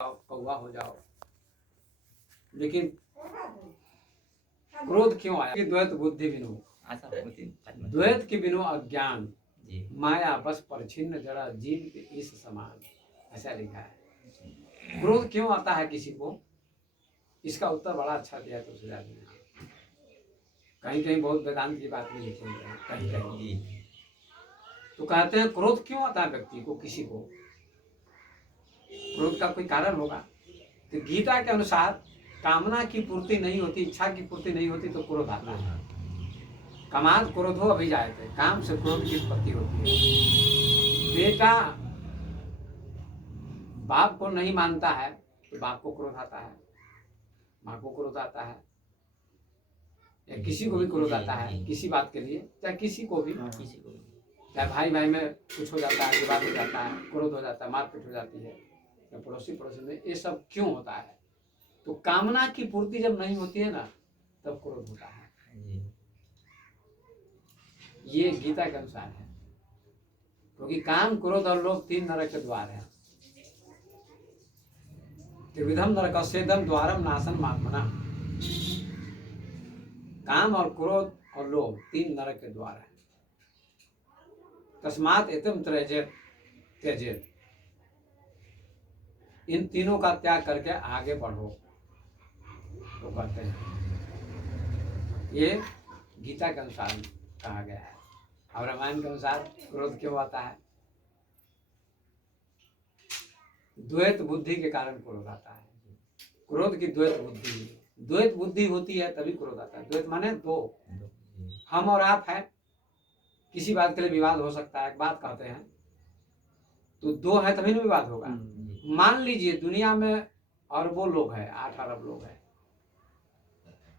कौवा हो जाओ। लेकिन क्रोध क्यों आया? द्वैत बुद्धि बिनु, द्वैत के बिनु अज्ञान, माया बस परछिन्न जड़ा जीव के इस समान, ऐसा लिखा है। क्रोध क्यों आता है किसी को? इसका उत्तर बड़ा अच्छा दिया तुलसीदास ने। कहीं कहीं बहुत वेदांत की बात भी लिखी हुई है, कहीं कहीं तो कहते हैं क्रोध क्यों आता है व्यक्ति को, किसी को? क्रोध का कोई कारण होगा। तो गीता के अनुसार कामना की पूर्ति नहीं होती, इच्छा की पूर्ति नहीं होती तो क्रोध आता है। कामाद क्रोधो अभिजायते, काम से क्रोध की उत्पत्ति होती है। बेटा बाप को नहीं मानता है तो बाप को क्रोध आता है, माँ को क्रोध आता है, या किसी को भी क्रोध आता है किसी बात के लिए, चाहे किसी को भी, चाहे भाई भाई में कुछ हो जाता है, विवाद हो जाता है, क्रोध हो जाता है, मारपीट हो जाती है, या पड़ोसी में। ये सब क्यों होता है? तो कामना की पूर्ति जब नहीं होती है ना, तब क्रोध होता है। ये गीता के अनुसार है, क्योंकि काम, क्रोध और लोभ तीन नरक के द्वार हैं। त्रिविधम नरकस्येदम द्वारम नाशनम आत्मना। काम और क्रोध और लोभ तीन नरक के द्वार हैं। तस्मात् एतम त्यजेत, त्यजेत, इन तीनों का त्याग करके आगे बढ़ो, तो कहते हैं। ये गीता के अनुसार कहा गया है। और रामायण के अनुसार क्रोध क्यों आता है? द्वैत बुद्धि के कारण क्रोध आता है। क्रोध की द्वैत बुद्धि, द्वैत बुद्धि होती है तभी क्रोध आता है। द्वैत माने दो, हम और आप है, किसी बात के लिए विवाद हो सकता है। एक बात कहते हैं तो दो है तभी ना विवाद होगा। मान लीजिए दुनिया में अरबों लोग हैं, 8 अरब लोग हैं,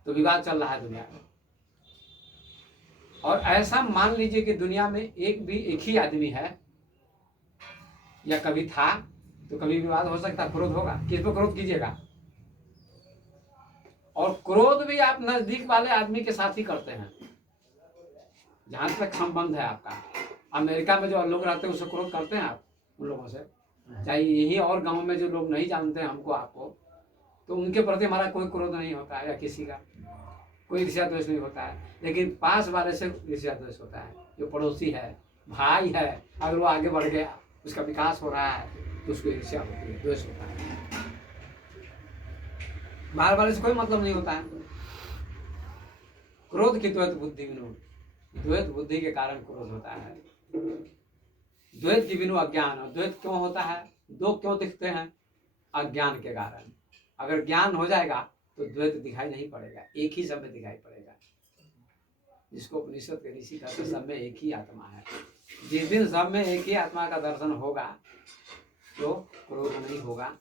तो विवाद चल रहा है दुनिया में। और ऐसा मान लीजिए कि दुनिया में एक ही आदमी है, या कभी था, तो कभी विवाद हो सकता है, क्रोध होगा। किस पर क्रोध कीजिएगा? और क्रोध भी आप नजदीक वाले आदमी के साथ ही करते हैं, जहां तक संबंध है आपका। अमेरिका में जो लोग रहते हैं उससे क्रोध करते हैं आप उन लोगों से, चाहे यही और गांव में जो लोग नहीं जानते हैं हमको आपको, तो उनके प्रति हमारा कोई क्रोध नहीं होता है, या किसी का कोई ईर्ष्या द्वेष नहीं होता है। लेकिन पास वाले से ईर्ष्या द्वेष होता है। जो पड़ोसी है, भाई है, अगर वो आगे बढ़ गया, उसका विकास हो रहा है, तो उसको ईर्ष्या होती है, द्वेष होता है। बाहर वाले से कोई मतलब नहीं होता है। क्रोध की द्वैत बुद्धि बिनु, द्वैत बुद्धि के कारण क्रोध होता है। द्वैत की बिनु अज्ञान। और द्वैत क्यों होता है? दो क्यों दिखते हैं? अज्ञान के कारण। अगर ज्ञान हो जाएगा तो द्वैत दिखाई नहीं पड़ेगा, एक ही सब में दिखाई पड़ेगा। जिसको उपनिषद के ऋषि कहते हैं सब में एक ही आत्मा है। जिस दिन सब में एक ही आत्मा का दर्शन होगा तो क्रोध नहीं होगा।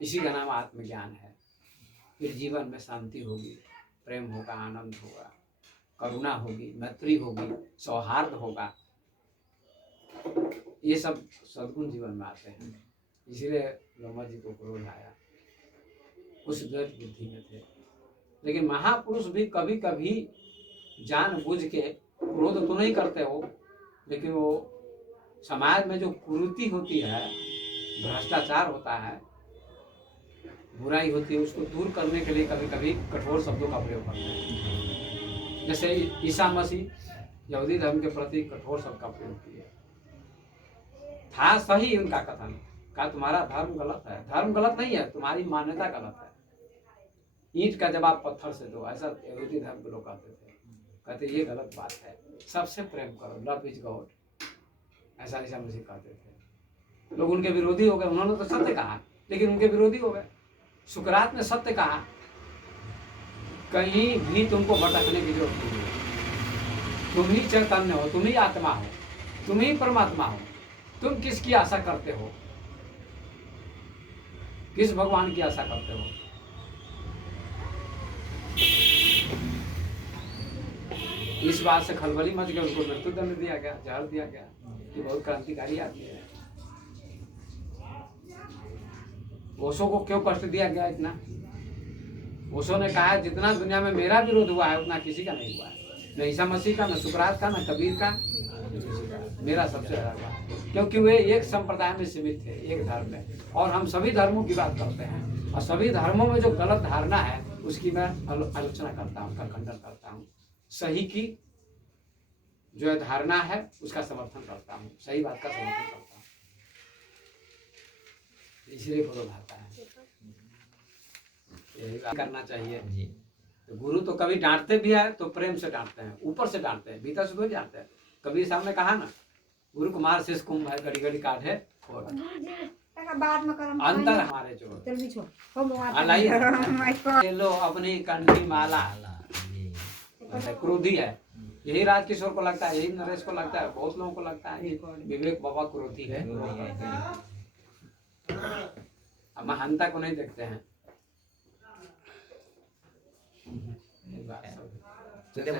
इसी का नाम आत्मज्ञान है। फिर जीवन में शांति होगी, प्रेम होगा, आनंद होगा, करुणा होगी, मैत्री होगी, सौहार्द होगा। ये सब सद्गुण जीवन में आते हैं। इसीलिए ब्रह्मा जी को क्रोध आया, उस द्वैत बुद्धि में थे। लेकिन महापुरुष भी कभी कभी जानबूझ के क्रोध तो नहीं करते हो, लेकिन वो समाज में जो कुरीति होती है, भ्रष्टाचार होता है, बुराई होती है, उसको दूर करने के लिए कभी कभी कठोर शब्दों का प्रयोग करते हैं। जैसे ईसा मसीह यहूदी धर्म के प्रति कठोर शब्द का प्रयोग किया था। सही उनका कथन, कहा तुम्हारा धर्म गलत है। धर्म गलत नहीं है, तुम्हारी मान्यता गलत है। ईंट का जवाब पत्थर से दो, ऐसा यहूदी धर्म के लोग कहते थे। कहते ये गलत बात है, सबसे प्रेम करो, लव इज गॉड, ऐसा ईसा मसीह कहते थे। लोग उनके विरोधी हो गए। उन्होंने तो सत्य कहा, लेकिन उनके विरोधी हो गए। सुकरात ने सत्य कहा, कहीं भी तुमको भटकने की जरूरत नहीं है। तुम ही चैतन्य हो, तुम ही आत्मा हो, तुम ही परमात्मा हो। तुम किसकी आशा करते हो? किस भगवान की आशा करते हो? इस बात से खलबली मच गई, उनको मृत्युदंड दिया गया, जहर दिया गया। ये बहुत क्रांतिकारी आदमी है। ओशो को क्यों कष्ट दिया गया इतना? ओशो ने कहा जितना दुनिया में मेरा विरोध हुआ है उतना किसी का नहीं हुआ है। न ईसा मसीह का, न सुकरात का, न कबीर का, मेरा सबसे ज्यादा हुआ है। क्योंकि वे एक संप्रदाय में सीमित थे, एक धर्म में, और हम सभी धर्मों की बात करते हैं, और सभी धर्मों में जो गलत धारणा है उसकी मैं आलोचना करता हूँ, उसका खंडन करता हूँ। सही की जो धारणा है उसका समर्थन करता हूँ, सही बात का समर्थन करता हूँ, इसलिए क्रोध आता है। यही बात करना चाहिए। तो गुरु तो कभी डांटते भी है तो प्रेम से डांटते हैं, ऊपर से डांटते हैं, भीतर से थोड़ी डांटते हैं। कभी सामने कहा ना, गुरु कुमार शेष कुंभ है, घड़ी घड़ी काट है अंतर हमारे जो लो अपनी कंठी माला। क्रोधी है, यही राजकिशोर को लगता है, यही नरेश को लगता है, बहुत लोगों को लगता है विवेक बाबा क्रोधी है। अब महानता को नहीं देखते हैं। गुरुदेव